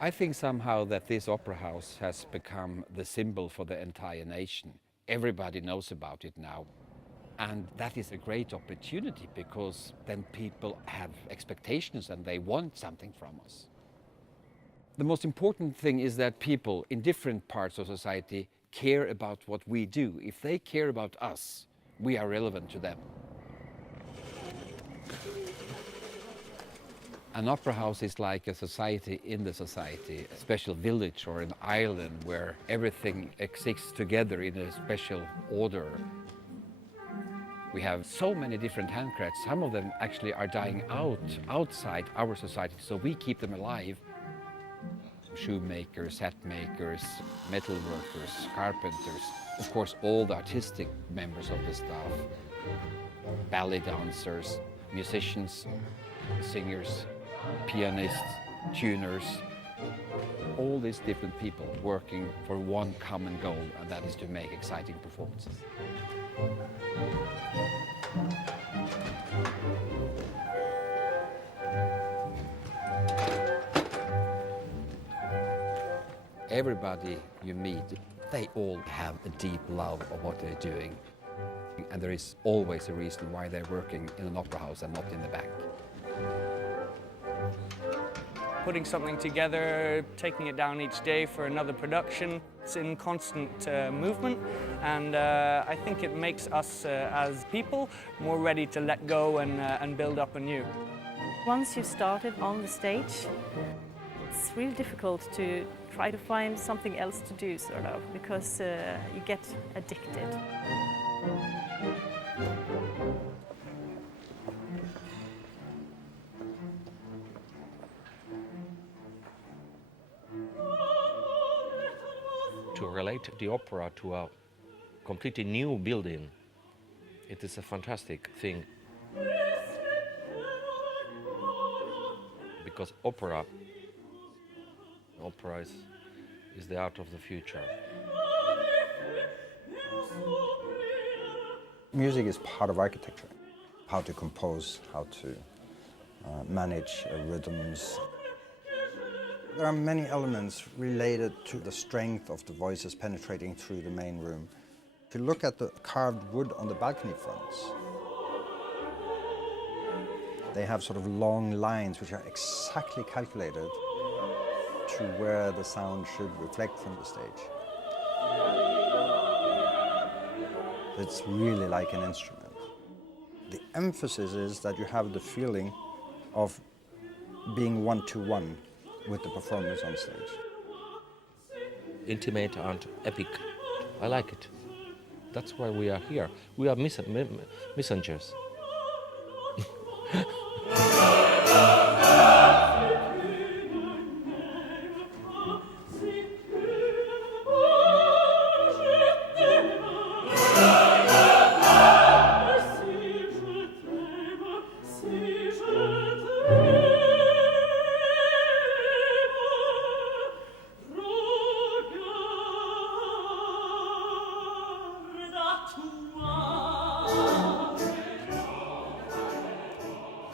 I think somehow that this opera house has become the symbol for the entire nation. Everybody knows about it now. And that is a great opportunity because then people have expectations and they want something from us. The most important thing is that people in different parts of society care about what we do. If they care about us, we are relevant to them. An opera house is like a society in the society, a special village or an island where everything exists together in a special order. We have so many different handcrafts. Some of them actually are dying out outside our society, so we keep them alive. Shoemakers, hat makers, metal workers, carpenters, of course all the artistic members of the staff, ballet dancers, musicians, singers, pianists, tuners, all these different people working for one common goal, and that is to make exciting performances. Everybody you meet, they all have a deep love of what they're doing. And there is always a reason why they're working in an opera house and not in the back. Putting something together, taking it down each day for another production, it's in constant movement, and I think it makes us as people more ready to let go and build up anew. Once you've started on the stage, it's really difficult to try to find something else to do, sort of, because you get addicted. To relate the opera to a completely new building, it is a fantastic thing. Because opera is the art of the future. Music is part of architecture. How to compose, how to manage rhythms. There are many elements related to the strength of the voices penetrating through the main room. If you look at the carved wood on the balcony fronts, they have sort of long lines which are exactly calculated to where the sound should reflect from the stage. It's really like an instrument. The emphasis is that you have the feeling of being one-to-one with the performance on stage. Intimate and epic. I like it. That's why we are here. We are messengers.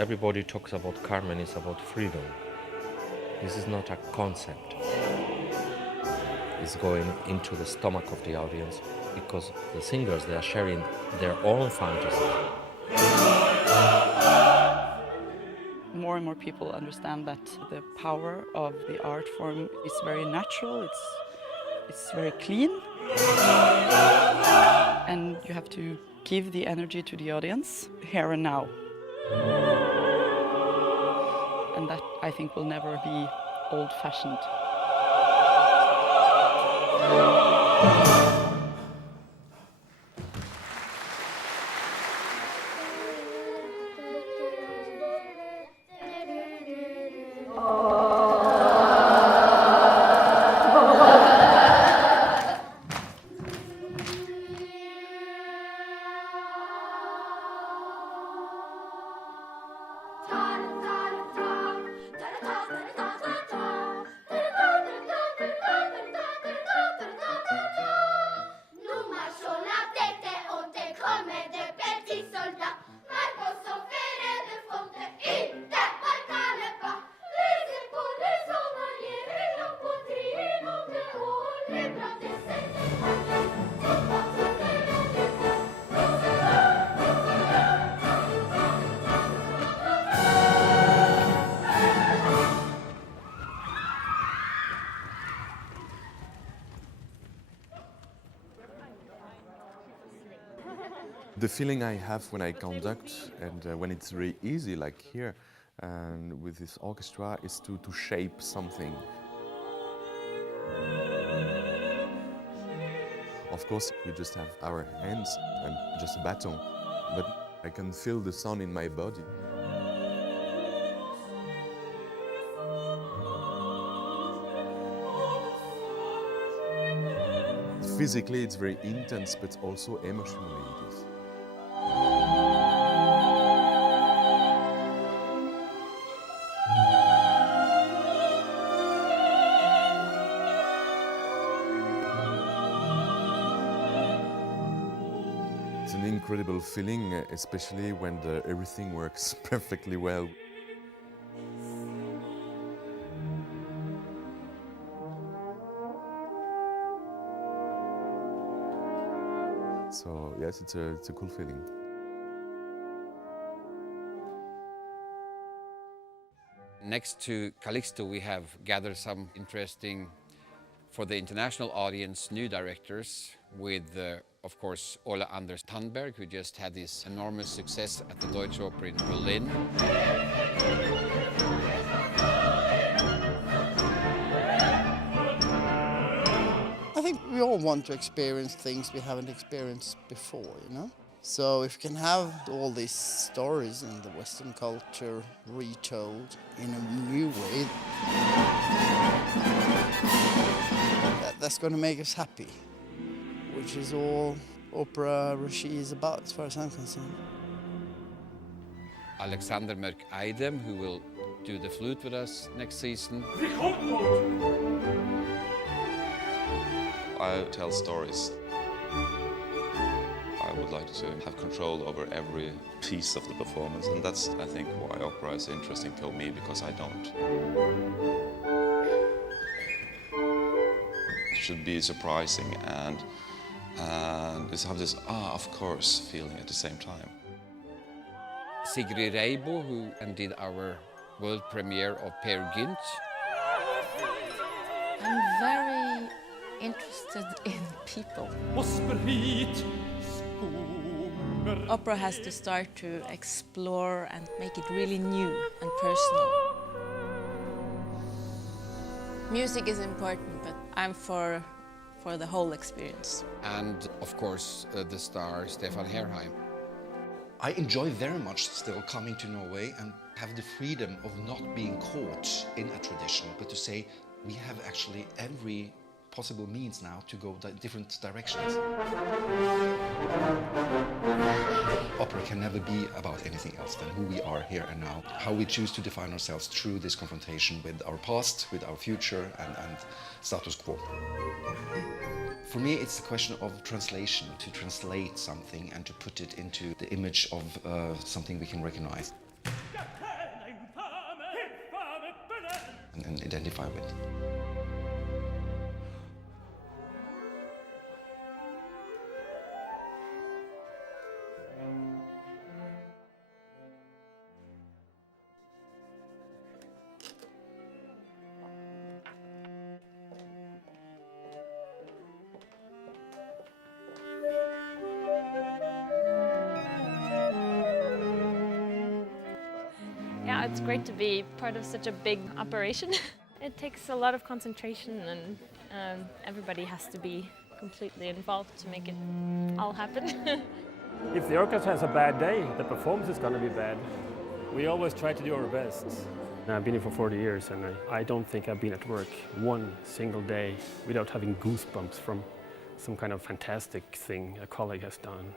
Everybody talks about Carmen is about freedom. This is not a concept. It's going into the stomach of the audience because the singers, they are sharing their own fantasy. More and more people understand that the power of the art form is very natural, it's very clean. And you have to give the energy to the audience here and now. And that, I think, will never be old-fashioned. Inte, barka le pas, laissez The feeling I have when I conduct and when it's very easy, like here, and with this orchestra, is to shape something. Of course, we just have our hands and just a baton, but I can feel the sound in my body. Physically, it's very intense, but also emotionally it is. It's an incredible feeling, especially when everything works perfectly well. So yes, it's a cool feeling. Next to Calixto, we have gathered some interesting, for the international audience, new directors with, of course, Ole Anders Tandberg, who just had this enormous success at the Deutsche Oper in Berlin. I think we all want to experience things we haven't experienced before, you know? So if you can have all these stories in the Western culture retold in a new way, that's going to make us happy, which is all opera regie is about, as far as I'm concerned. Alexander Mørk Eidem, who will do the flute with us next season. I tell stories. I would like to have control over every piece of the performance, and that's, I think, why opera is interesting for me, because I don't. It should be surprising and have this of course feeling at the same time. Sigrid Reibo, who did our world premiere of Peer Gynt. I'm very interested in people. Opera has to start to explore and make it really new and personal. Music is important, but I'm for the whole experience. And, of course, the star Stefan Herheim. I enjoy very much still coming to Norway and have the freedom of not being caught in a tradition, but to say we have actually every possible means now to go different directions. Opera can never be about anything else than who we are here and now, how we choose to define ourselves through this confrontation with our past, with our future and status quo. For me, it's a question of translation, to translate something and to put it into the image of something we can recognize and identify with. Yeah, it's great to be part of such a big operation. It takes a lot of concentration and everybody has to be completely involved to make it all happen. If the orchestra has a bad day, the performance is going to be bad. We always try to do our best. I've been here for 40 years and I don't think I've been at work one single day without having goosebumps from some kind of fantastic thing a colleague has done.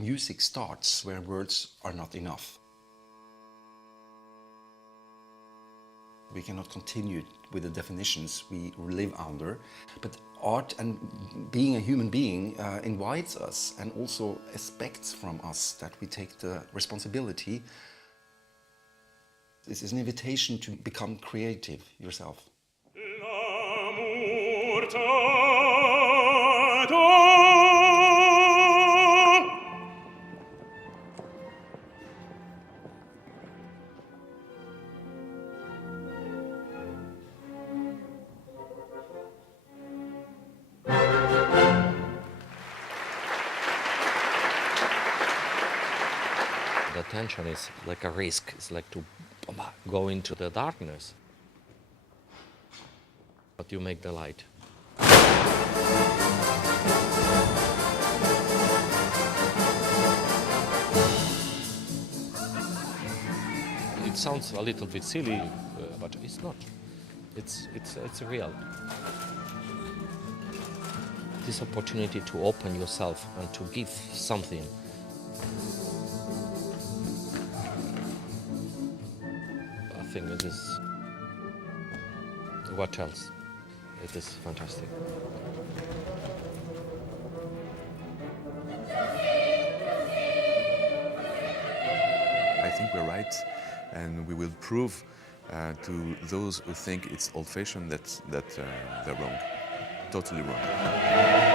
music starts where words are not enough. We cannot continue with the definitions we live under, but art and being a human being invites us and also expects from us that we take the responsibility. This is an invitation to become creative yourself. The tension is like a risk. It's like to go into the darkness. But you make the light. It sounds a little bit silly, but it's not. It's real. This opportunity to open yourself and to give something. I think it is. What else? It is fantastic. I think we're right, and we will prove to those who think it's old-fashioned that they're wrong, totally wrong.